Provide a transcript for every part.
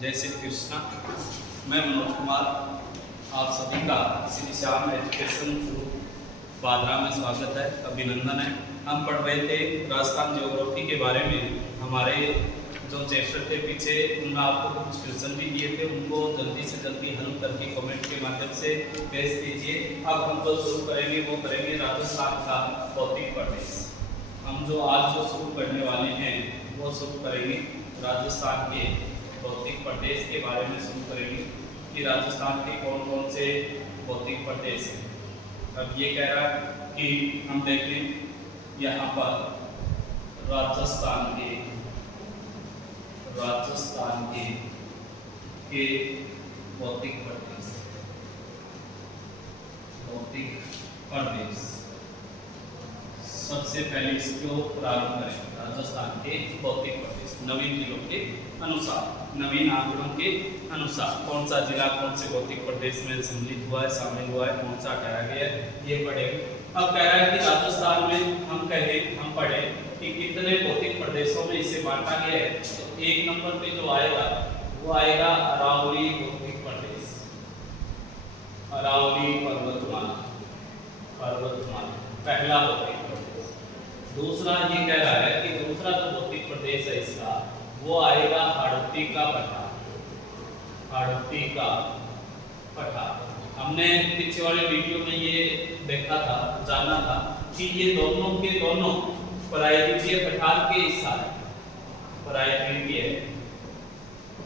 जय श्री कृष्णा। मैं मनोज कुमार, आप सभी का श्री श्याम एजुकेशन बादरा में स्वागत है, अभिनंदन है। हम पढ़ रहे थे राजस्थान ज्योग्राफी के बारे में। हमारे जो चैप्टर थे पीछे, उनमें आपको कुछ क्वेश्चन भी दिए थे, उनको जल्दी से जल्दी हल करके कमेंट के माध्यम से भेज दीजिए। अब हम जो शुरू करेंगे वो करेंगे राजस्थान का भौतिक प्रदेश। हम जो आज जो शुरू करने वाले हैं वो शुरू करेंगे राजस्थान के भौतिक प्रदेश के बारे में शुरू करेंगे कि राजस्थान के कौन कौन से भौतिक प्रदेश हैं। अब ये कह रहा है कि हम देखें यहाँ पर राजस्थान के भौतिक प्रदेश। सबसे पहले इसको प्रारंभ करें राजस्थान के भौतिक प्रदेश नवीन जिलों के अनुसार, नवीन आंकड़ों के अनुसार कौन सा जिला कौन से भौतिक प्रदेश में सम्मिलित हुआ है, शामिल हुआ है, कौन सा हटाया गया है, ये पढ़ेंगे। अब कह रहा है कि राजस्थान में हम पढ़े कि कितने भौतिक प्रदेशों में इसे बांटा गया है। तो एक नंबर पे जो आएगा वो आएगा अरावली भौतिक प्रदेश, अरावली पर्वतमाला पहला भौतिक प्रदेश। दूसरा ये कह रहा है कि दूसरा जो भौतिक प्रदेश है इसका वो आएगा हाड़ौती का पठार। हमने पीछे वाले वीडियो में ये देखा था, जाना था कि ये दोनों के दोनों प्रायद्वीपीय पठार के हिस्सा है, प्रायद्वीपीय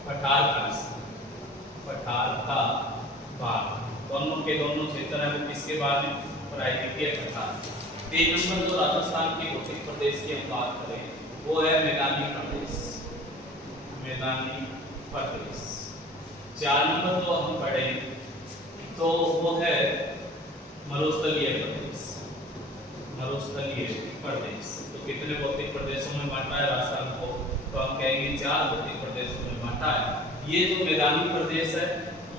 पठार का भाग, दोनों के दोनों क्षेत्र है वो किसके बाद में प्रायद्वीपीय पठार। 3 नंबर जो राजस्थान के भौतिक प्रदेश की हम बात करें वो है मैदानी प्रदेश। 4 नंबर जो हम पढ़ें तो वो है मरुस्थलीय प्रदेश। तो कितने भौतिक प्रदेशों में बांटा है राजस्थान को, तो हम कहेंगे 4 भौतिक प्रदेशों में बांटा है। ये जो मैदानी प्रदेश है,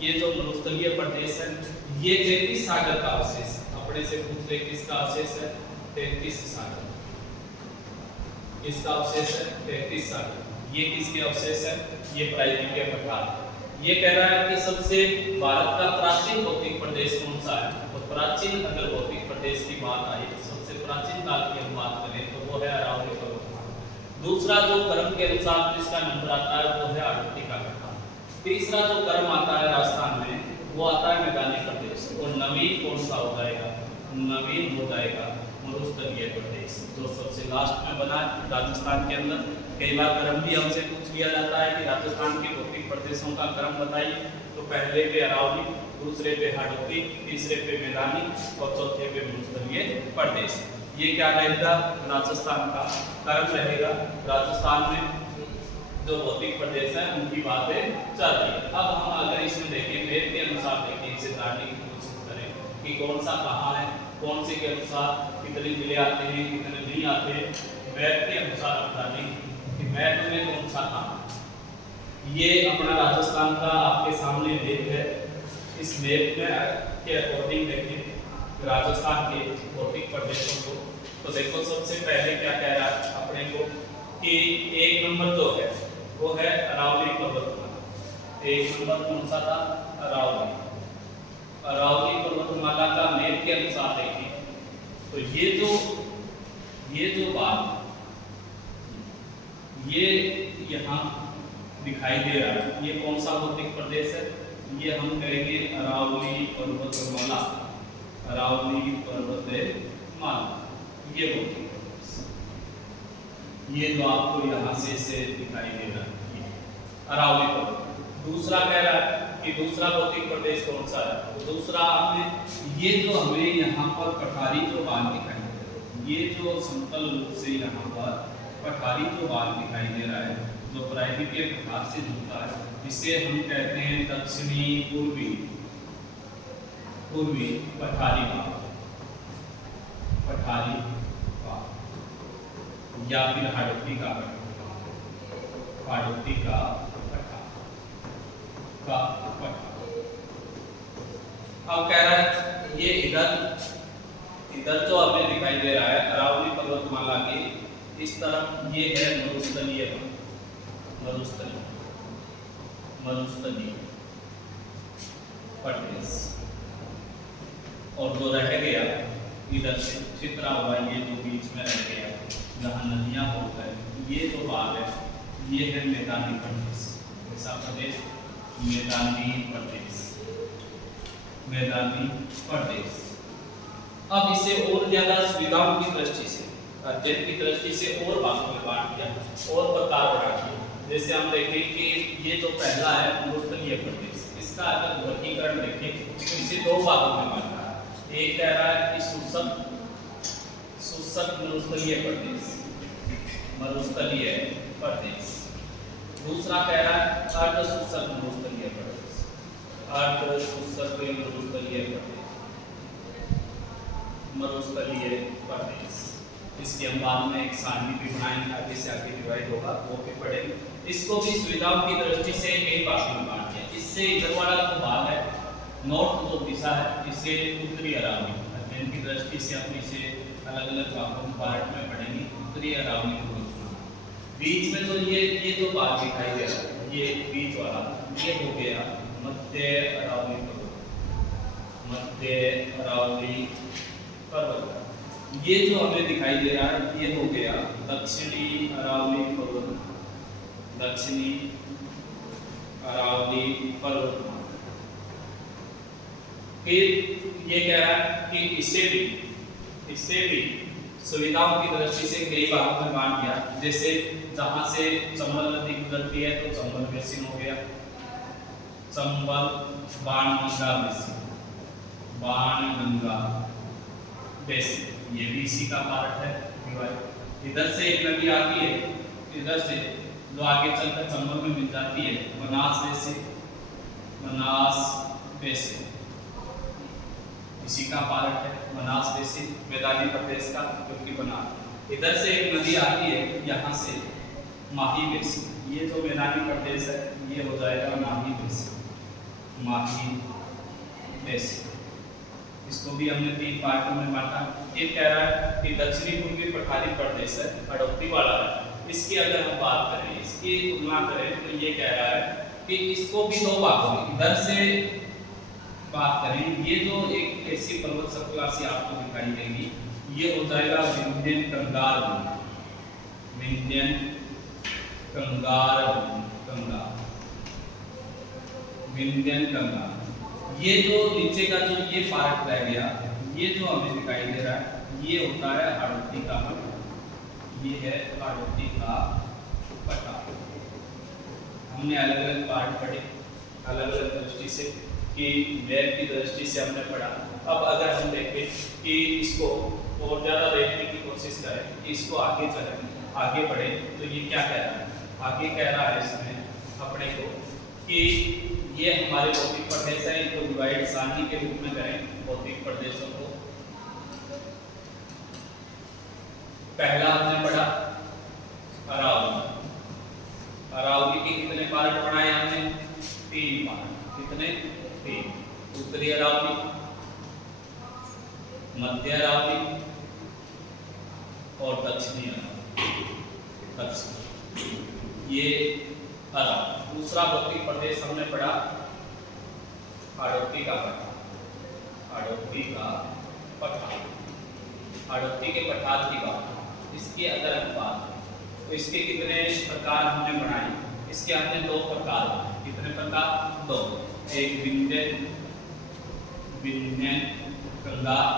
ये जो मरुस्थलीय प्रदेश है, ये 33 सागर का अवशेष है। अपने से पूछ ले किसका अवशेष है? 33 सागर। इसका अवशेष है 33 सागर। ये किसके अवशेष है? ये प्रायद्वीपीय पठार। ये कह रहा है कि सबसे भारत का प्राचीन भौतिक प्रदेश कौन सा है? तो प्राचीन अगर भौतिक प्रदेश की बात आई तो सबसे प्राचीन काल की हम बात करें तो वो है अरावली पर्वतमाला। दूसरा जो क्रम के अनुसार जिसका नंबर आता है वो है हाड़ौती का पठार। तीसरा जो क्रम आता है राजस्थान में वो आता है मैदानी प्रदेश। और नवीन कौन सा हो जाएगा? नवीन हो जाएगा मरुस्थलीय प्रदेश, जो सबसे लास्ट में बना राजस्थान के अंदर। कई बार क्रम भी हमसे पूछ लिया जाता है कि राजस्थान के भौतिक प्रदेशों का क्रम बताइए। तो पहले पे अरावली, दूसरे पे हाड़ौती, तीसरे पे मैदानी और चौथे पे मरुस्थलीय प्रदेश। ये क्या रहेगा? राजस्थान का क्रम रहेगा। राजस्थान में जो भौतिक प्रदेश है उनकी बातें चल रही है। अब हम अगर इसमें देखें मैप के अनुसार देखें, इसे जानने की कोशिश करें कि कौन सा कहाँ है, कौन से के अनुसार कितने जिले आते हैं, कितने नहीं आते हैं। मैप के अनुसार हम जानेंगे कि मैप में कौन सा कहाँ। ये अपना राजस्थान का आपके सामने मैप है। इस मैप में के अकॉर्डिंग देखें राजस्थान के भौतिक प्रदेशों को। तो देखो सबसे पहले क्या कह रहा है अपने को कि 1 नंबर जो है वो है अरावली पर्वतमाला। 1 नंबर कौन सा था? अरावली पर्वतमाला का मैप के अनुसार देखें तो ये जो बात ये यहाँ दिखाई दे रहा है, ये कौन सा भौतिक प्रदेश है? ये हम कहेंगे अरावली पर्वतमाला। ये भौतिक प्रदेश, ये जो आपको यहाँ से दिखाई दे रहा है अरावली पर्वत। दूसरा कह रहा है कि दूसरा भौतिक प्रदेश कौन सा है? तो दूसरा आपने ये जो हमें यहाँ पर पठारी जो बांध दिखाई दे रहा है, ये जो समतल रूप से यहाँ पर पठारी जो बांध दिखाई दे रहा है, जो प्रायद्वीपीय पठार से जुड़ता है, इसे हम कहते हैं दक्षिणी पूर्वी पठारी बांध या फिर हाड़ौती का पठार। अब कह रहा है ये इधर जो हमें दिखाई दे रहा है अरावली पर्वतमाला के इस तरफ, ये है मरुस्थलीय मरुस्थलीय प्रदेश। और जो रह गया इधर से चित्रा हुआ, ये जो बीच में रह गया जहाँ नदियाँ होकर, ये जो भाग है ये है मैदानी प्रदेश। ऐसा प्रदेश मैदानी प्रदेश, मैदानी प्रदेश। अब इसे और ज्यादा सुविधाओं की दृष्टि से, अध्ययन की दृष्टि से और भागों में बांट दिया और प्रकार बढ़ा दिया। जैसे हम देखें कि ये जो पहला है मरुस्थलीय प्रदेश, इसका अगर वर्गीकरण देखें तो इसे दो भागों में बांटा है। एक कह रहा है कि शुष्क मरुस्थलीय प्रदेश, मरुस्थलीय प्रदेश। दूसरा कह रहा है अर्ध शुष्क मरुस्थलीय प्रदेश, अर्ध शुष्क मरुस्थलीय प्रदेश, मरुस्थलीय प्रदेश। इसकी हम बाद में एक सारणी भी बनाएंगे, आगे से आगे डिवाइड होगा वो भी पढ़ेंगे। इसको भी सुविधाओं की दृष्टि से कई भागों में बांट दिया। इससे इधर वाला जो भाग है नॉर्थ जो दिशा है, इसे उत्तरी अरावली, अध्ययन की दृष्टि से हम इसे अलग अलग भागों में पार्ट में पढ़ेंगे। उत्तरी अरावली को बीच में तो ये जो भाग दिखाई दे रहा है, ये बीच वाला ये हो गया मध्य अरावली पर्वत, मध्य अरावली पर्वत। ये जो हमें दिखाई दे रहा है ये हो गया दक्षिणी अरावली पर्वत, दक्षिणी अरावली पर्वत। फिर ये कह रहा है कि इसे भी सुविधाओं की दृष्टि से कई भागों में बांट दिया। जैसे जहां से चंबल नदी गुजरती है तो चंबल बेसिन हो गया, चंबल बाणगंगा बेसिन, बाणगंगा बेसिन, ये भी इसी का पार्ट है। इधर से एक नदी आती है, इधर से जो आगे चलकर चंबल में मिल जाती है, बनास बेसिन, बनास बेसिन इसी का पार्ट है। बनास बेसिन मैदानी प्रदेश का, क्योंकि बनास। इधर से एक नदी आती है यहाँ से माही बेसिन, ये जो मैदानी प्रदेश है ये हो जाएगा माही बेसिन, माही बेसिन। इसको भी हमने तीन पार्टों में बांटा। ये कह रहा है कि दक्षिणी पूर्वी पठारी प्रदेश है, हड़ौती वाला है। इसकी अगर हम बात करें, इसकी तुलना करें तो ये कह रहा है कि इसको भी दो भागों में, इधर से बात करें, ये जो एक ऐसी पर्वत श्रृंखला आपको दिखाई देगी, ये हो जाएगा विंध्यन कंगार, विंध्यन कंगार, विंध्यन कंगार। ये जो नीचे का जो ये पार्ट रह गया, ये जो हमें दिखाई दे रहा है, ये होता है हाड़ौती का पठार, ये है हाड़ौती का पठार। हमने अलग अलग पार्ट पढ़े अलग अलग दृष्टि से, कि मैप की दृष्टि से हमने पढ़ा। अब अगर हम देखें कि इसको और ज़्यादा देखने की कोशिश करें, कि इसको आगे चलें, आगे बढ़े, तो ये क्या कह रहा है? आगे कह रहा है इसमें अपने को कि ये हमारे भौतिक प्रदेश है, इनको डिवाइड सारणी के रूप में करें भौतिक प्रदेशों को। पहला हमने पढ़ा अरावली, अरावली के कितने पार्ट पढ़ाए हमने? तीन पार्ट। कितने? तीन। उत्तरी अरावली, मध्य अरावली और दक्षिणी अरावली, दक्षिण ये अरावली। दूसरा भौतिक प्रदेश हमने पढ़ा हाड़ौती का पठार, हाड़ौती का पठार, हाड़ौती के पठार की बात। इसकी अगर हम बात करें तो इसके कितने प्रकार हमने बनाए? इसके हमने दो प्रकार बनाए। कितने प्रकार? दो। एक विंध्यन, विंध्यन कंगार,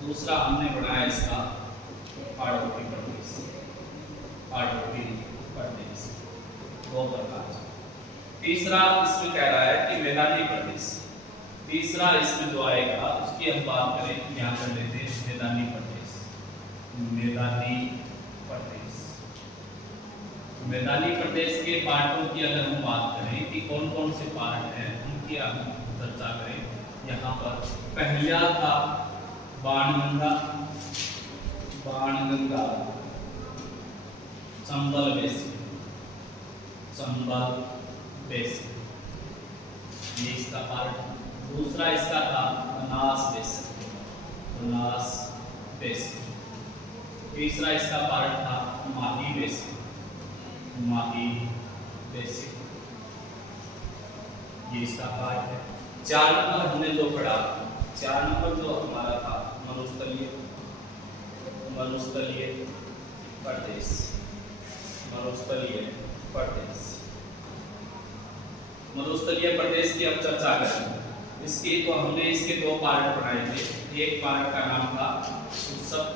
दूसरा हमने बनाया इसका हाड़ौती प्रदेश, हाड़ौती प्रदेश, दो प्रकार। तीसरा इसमें कह रहा है कि मैदानी प्रदेश। तीसरा इसमें जो आएगा उसकी हम बात करें, यहाँ कर लेते हैं मैदानी प्रदेश, मैदानी प्रदेश। मैदानी प्रदेश के पार्टों की अगर हम बात करें कि कौन कौन से पार्ट हैं, उनकी हम चर्चा करें। यहाँ पर पहला था बाणगंगा, बाणगंगा, चंबल बेसिन, चंबल बेसिन, ये इसका पार्ट। दूसरा इसका था बनास बेसिन, बनास बेसिन। तीसरा इसका पार्ट था माही बेसिन, माही बेसिक, ये इसका पार्ट है। 4 नंबर हमने जो पढ़ा, 4 नंबर जो हमारा था मरुस्थलीय, मरुस्थलीय प्रदेश, मरुस्थलीय प्रदेश, मरुस्थलीय प्रदेश की अब चर्चा करें। इसकी तो हमने इसके 2 पार्ट पढ़ाए थे। एक पार्ट का नाम था शुष्क,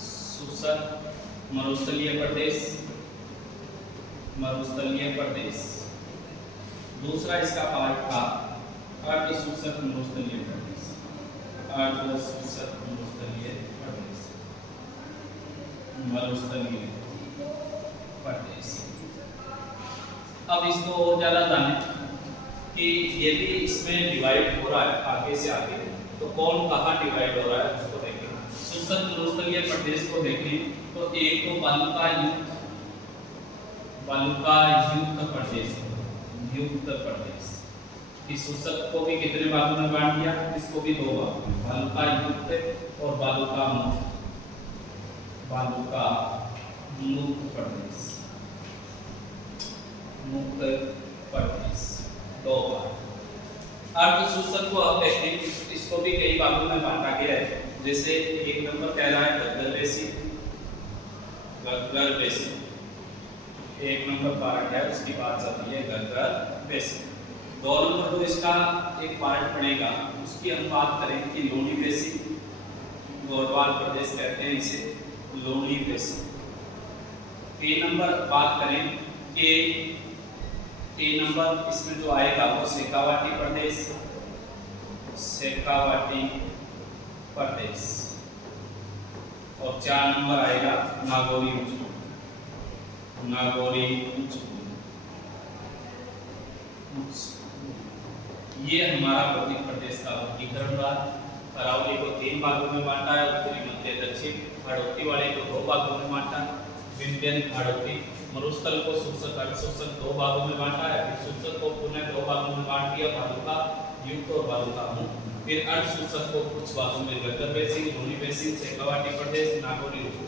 शुष्क मरुस्थलीय प्रदेश, मरुस्थलीय प्रदेश। दूसरा इसका पार्ट था अर्ध शुष्क मरुस्थलीय प्रदेश, अर्ध शुष्क मरुस्थलीय प्रदेश, मरुस्थलीय प्रदेश। अब इसको और ज्यादा जाने कि यदि इसमें डिवाइड हो रहा है आगे से आगे, तो कौन कहाँ डिवाइड हो रहा है उसको देखें। शुष्क मरुस्थलीय प्रदेश को देखें तो एक तो बालुका युक्त, बालुका युक्त प्रदेश, युक्त प्रदेश। इस शुष्क को भी कितने भागों में बांट दिया, इसको भी 2 भागों में, बालुका युक्त और बालुका मुक्त, बालुका मुक्त प्रदेश, मुक्त प्रदेश 2 भाग। अर्ध शुष्क को आप देखें, इसको भी कई भागों में बांटा गया है। जैसे 1 नंबर कह रहा है गग्गर बेसिन, गग्गर बेसिन 1 नंबर पार्ट है, उसकी बात चलती है गग्गर बेसिन। 2 नंबर तो इसका एक पार्ट पड़ेगा, उसकी हम बात करें कि लोनी बेसिन, गढ़वाल प्रदेश कहते हैं इसे, लोनी बेसिन। 3 नंबर बात करें कि 3 नंबर इसमें जो आएगा वो शेखावाटी प्रदेश, शेखावाटी प्रदेश। और 4 नंबर आएगा नागौरी उच्च, नागौरी उच्च। ये हमारा भौतिक प्रदेश का वर्गीकरण रहा। अरावली को 3 भागों में बांटा है, उत्तरी मध्य दक्षिण। हाड़ौती वाले को 2 भागों में बांटा, विंध्यन हाड़ौती। मरुस्थल को शुष्क अर्ध शुष्क 2 भागों में बांटा है, फिर शुष्क को पुनः 2 भागों में बांट दिया, बालुका युक्त और बालुका मुक्त। फिर अर्ध शुष्क को कुछ भागों में गग्गर बेसिन, लोनी बेसिन, शेखावाटी प्रदेश, नागौरी उच्च।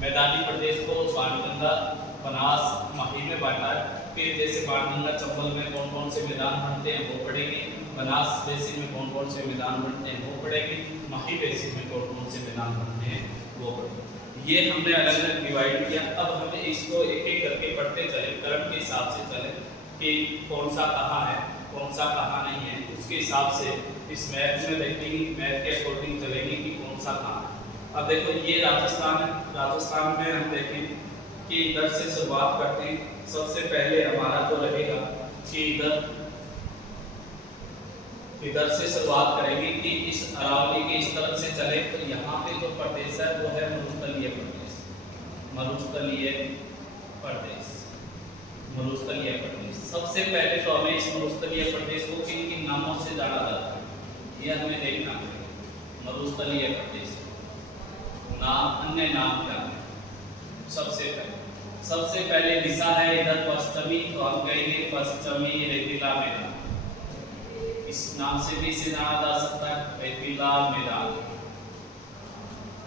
मैदानी प्रदेश को बाणगंगा, बनास, माही में बांटा है। फिर जैसे बाणगंगा चंबल में कौन कौन से मैदान बनते हैं वो पढ़ेंगे, बनास बेसिन में कौन कौन से मैदान बनते हैं वो पढ़ेंगे, माही बेसिन में कौन कौन से मैदान बनते हैं वो पढ़ेंगे। ये हमने अलग अलग डिवाइड किया। अब हमें इसको एक एक करके पढ़ते चले, क्रम के हिसाब से चले कि कौन सा कहाँ है, कौन सा कहाँ नहीं है। उसके हिसाब से इस मैप में देखेंगे, मैप के अकॉर्डिंग चलेंगे कि कौन सा कहाँ है। अब देखो ये राजस्थान है, राजस्थान में हम देखें कि इधर से शुरुआत करते हैं। सबसे पहले हमारा जो रहेगा कि इधर से शुरुआत करेंगे कि इस अरावली के इस तरफ से चले तो यहाँ पे जो प्रदेश है वो है मरुस्थलीय प्रदेश, मरुस्थलीय प्रदेश, मरुस्थलीय प्रदेश। सबसे पहले तो हमें इस मरुस्थलीय प्रदेश को किन किन नामों से जाना जाता है ये हमें देखना पड़ेगा। मरुस्थलीय प्रदेश नाम, अन्य नाम क्या है? सबसे पहले दिशा है इधर पश्चिमी, तो हम कहेंगे पश्चिमी रेतीला मैदान। इस नाम से भी इसे जाना जा सकता है, रेतीला मैदान,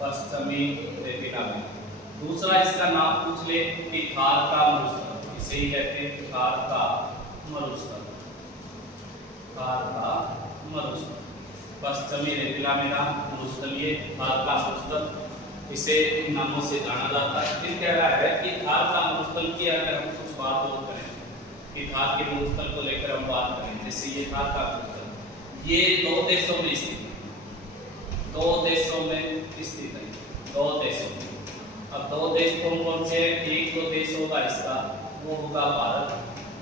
पश्चिमी रेतीला मैदान। दूसरा इसका नाम पूछ ले कि थार का मरुस्थल, इसे ही कहते हैं थार का मरुस्थल, थार का मरुस्थल। पश्चिमी रेतीला मैदान, मरुस्थलीय, थार का मरुस्थल, इसे इन नामों से जाना जाता है। फिर कह रहा है कि थार का मरुस्थल की अगर हम कुछ बात और करें कि थार के मरुस्थल को लेकर हम बात करें, जैसे ये थार का मरुस्थल, ये 2 देशों में स्थित है, 2 देशों में स्थित है, 2 देशों में। अब 2 देश कौन कौन से हैं? एक तो देश होगा इसका, वो होगा भारत,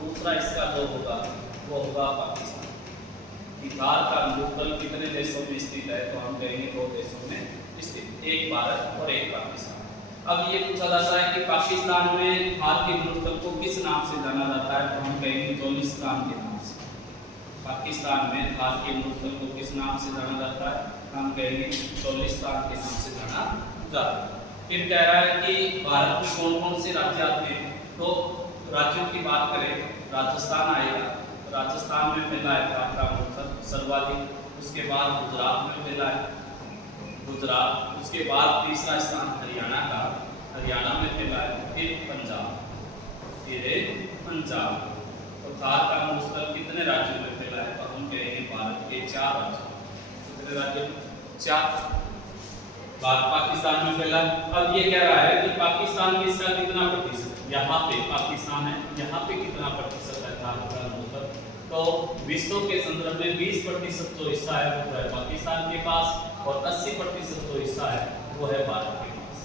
दूसरा इसका जो होगा वो होगा पाकिस्तान। थार का मरुस्थल कितने देशों में स्थित है? तो हम कहेंगे 2 देशों में स्थित, एक भारत और एक पाकिस्तान। अब ये पूछा जाता है कि पाकिस्तान में थार के मरुस्थल को किस नाम से जाना जाता है? तो हम कहेंगे चोलिस्तान के नाम से। पाकिस्तान में थार के मरुस्थल को किस नाम से जाना जाता है? हम कहेंगे चोलिस्तान के नाम से जाना जाता है। फिर कह रहा है कि भारत में कौन कौन से राज्य आते हैं? तो राज्यों की बात करें, राजस्थान आएगा, राजस्थान में मिला है थार का मरुस्थल सर्वाधिक। उसके बाद गुजरात में मिला है, गुजरात। उसके बाद तीसरा स्थान हरियाणा का, हरियाणा में फैला है, फिर पंजाब, पंजाब। तो थार का मरुस्थल कितने राज्यों में फैला है? तो हम कहेंगे भारत के 4 राज्यों। कितने राज्यों? 4। भारत पाकिस्तान में फैला। अब ये कह रहा है कि पाकिस्तान में इसका कितना प्रतिशत, यहाँ पे पाकिस्तान है, यहाँ पे कितना प्रतिशत है थार का मरुस्थल? तो विश्व के संदर्भ में 20% जो हिस्सा है वो है पाकिस्तान के पास, और 80% जो हिस्सा है वो है भारत के पास।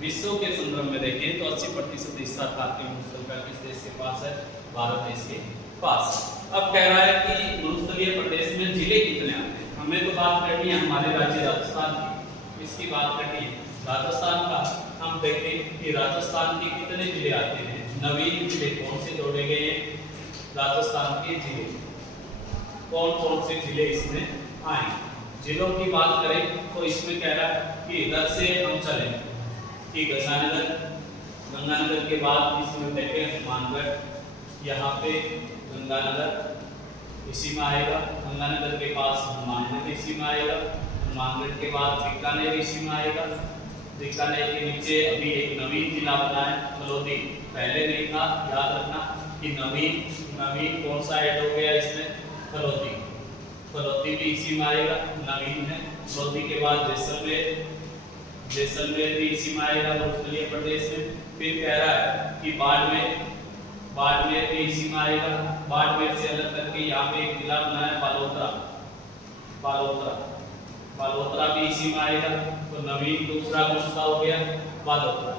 विश्व के संदर्भ में देखें तो 80% हिस्सा थार के मरुस्थल का किस देश के पास है? भारत देश के पास। अब कह रहा है कि मरुस्थलीय प्रदेश में जिले कितने आते हैं? हमें तो बात करनी है हमारे राज्य राजस्थान की, इसकी बात करनी है राजस्थान का। हम देखें कि राजस्थान के कितने जिले आते हैं। नवीन जिले कौन से जोड़े गए हैं? राजस्थान के जिले कौन कौन से जिले इसमें आए? जिलों की बात करें तो इसमें कह रहा है कि इधर से हम चलें कि गंगानगर के बाद इसमें देखें मानगढ़, यहाँ पे गंगानगर इसी में आएगा, गंगानगर के पास मानगढ़ इसी में आएगा, मानगढ़ के बाद बीकानेर इसी में आएगा, बीकानेर के नीचे अभी एक नवीन जिला बना है फलोदी, पहले नहीं था, याद रखना कि नवीन कौन सा ऐड हो गया इसमें? फलोदी, फलोदी भी इसी में आएगा, नवीन है। फलोदी के बाद जैसलमेर भी इसी में आएगा मरुस्थलीय प्रदेश में। फिर कह रहा है कि बाड़मेर भी इसी में आएगा, बाड़मेर से अलग करके यहाँ पे एक जिला बना है बालोतरा भी इसी में आएगा। तो नवीन दूसरा कौन सा हो गया? बालोतरा।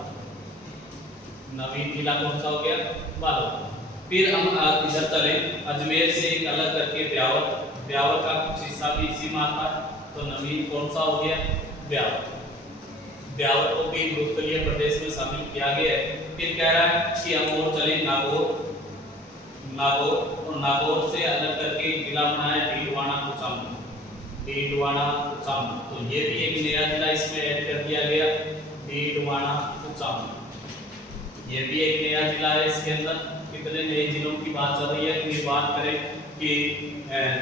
नवीन जिला कौन सा हो गया? बालोतरा। फिर हम इधर चले अजमेर से एक अलग करके ब्यावर का कुछ हिस्सा भी इसी में आता है। तो नवीन कौन सा हो गया? ब्यावर को भी मरुस्थलीय प्रदेश में शामिल किया गया है। फिर कह रहा है कि हम और चले नागौर, और नागौर से अलग करके जिला बना है भीलवाड़ा कुचामन। तो ये भी एक नया जिला इसमें ऐड कर दिया गया, भीलवाड़ा कुचामन। ये भी एक नया जिला है। इसके अंदर कितने नए जिलों की बात चल रही है? फिर बात करें कि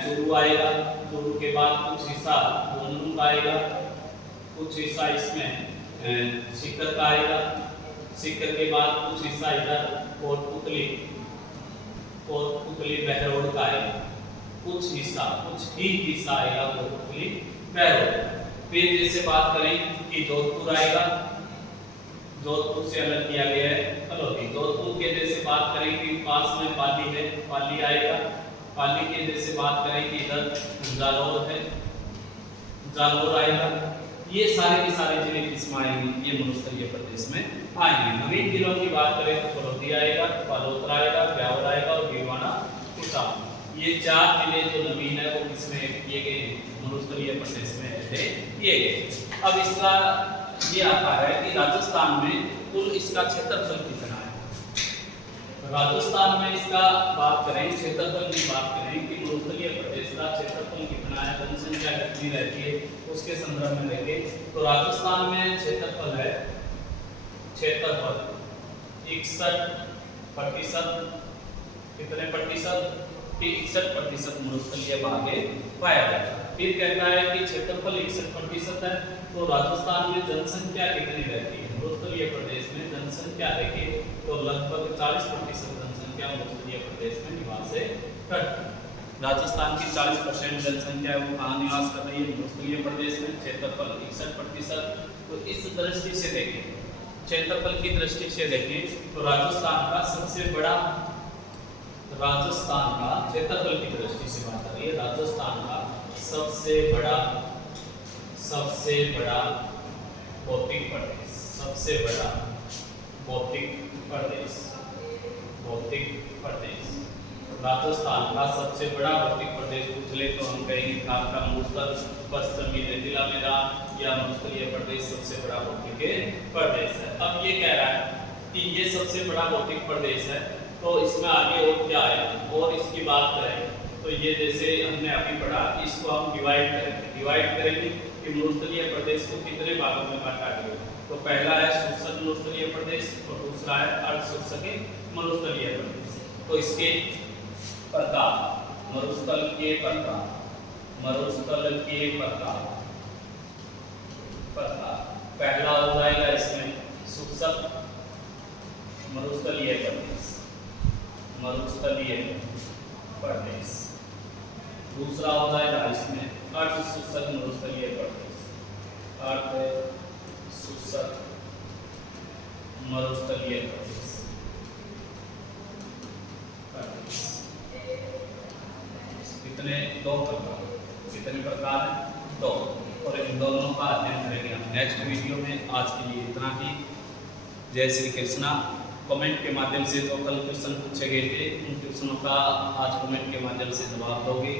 चूरू आएगा, चूरू के बाद कुछ हिस्सा दोनू का आएगा, कुछ हिस्सा इसमें सीकर का आएगा, सीकर के बाद कुछ हिस्सा इधर कोटपुतली बहरोड का आएगा, कुछ ही हिस्सा आएगा कोटपुतली बहरोड। फिर जैसे बात करें कि जोधपुर आएगा, जोधपुर से अलग किया गया है फलोदी। जोधपुर के जैसे बात करें कि पास में पाली है, पाली आएगा। पाली के जैसे बात करें कि इधर जालौर है, जालौर आएगा। ये सारे के सारे जिले किसमें आएंगे? ये मरुस्थलीय प्रदेश में आएंगे। नवीन जिलों की बात करें तो फलोदी आएगा, बालोतरा आएगा, ब्यावर आएगा और भीलवाड़ा कुचामन। ये 4 जिले जो नवीन है वो किसमें किए गए? मरुस्थलीय प्रदेश में किए गए। अब इसका ये आता है कि राजस्थान में कुल इसका क्षेत्रफल कितना है? राजस्थान में इसका बात करें, क्षेत्रफल की बात करें कि मरुस्थलीय प्रदेश का क्षेत्रफल कितना है, जनसंख्या कितनी रहती है, उसके संदर्भ में देखें तो राजस्थान में क्षेत्रफल है 61%। कितने प्रतिशत? कि 61% मरुस्थलीय भाग पाया जाता है। फिर कहता है कि क्षेत्रफल 61% है, तो राजस्थान में जनसंख्या कितनी रहती है? मरुस्थलीय प्रदेश में जनसंख्या देखें तो लगभग 40% जनसंख्या मरुस्थलीय प्रदेश में निवास करती है। राजस्थान की 40% जनसंख्या वो कहाँ निवास कर रही है? मरुस्थलीय प्रदेश में। क्षेत्रफल 61%। तो इस दृष्टि से देखें, क्षेत्रफल की दृष्टि से देखें तो राजस्थान का क्षेत्रफल की दृष्टि से बात कर रही है, राजस्थान का सबसे बड़ा भौतिक प्रदेश राजस्थान का सबसे बड़ा भौतिक प्रदेश पूछ ले तो हम कहेंगे थार का मरुस्थल, पश्चिमी रेतीला मैदान या मरुस्थलीय प्रदेश सबसे बड़ा भौतिक प्रदेश है। अब ये कह रहा है कि ये सबसे बड़ा भौतिक प्रदेश है, तो इसमें आगे और क्या है? और इसकी बात करें तो ये जैसे हमने अभी पढ़ा कि इसको हम डिवाइड करेंगे कि मरुस्थलीय प्रदेश को कितने भागों में बांटा गया। तो पहला है शुष्क मरुस्थलीय प्रदेश और दूसरा है अर्धशुष्क मरुस्थलीय प्रदेश। तो इसके प्रकार मरुस्थल के प्रकार पहला हो जाएगा इसमें शुष्क मरुस्थलीय प्रदेश, मरुस्थलीय प्रदेश। दूसरा हो जाएगा इसमें अर्ध शुष्क मरुस्थलीय प्रदेश, अर्ध शुष्क मरुस्थलीय प्रदेश। कितने? दो प्रकार। कितने प्रकार हैं? दो। और इन दोनों का अध्ययन करेंगे हम नेक्स्ट वीडियो में। आज के लिए इतना ही। जय श्री कृष्णा। कमेंट के माध्यम से जो कल क्वेश्चन पूछे गए थे उन क्वेश्चनों का आज कमेंट के माध्यम से जवाब दोगे।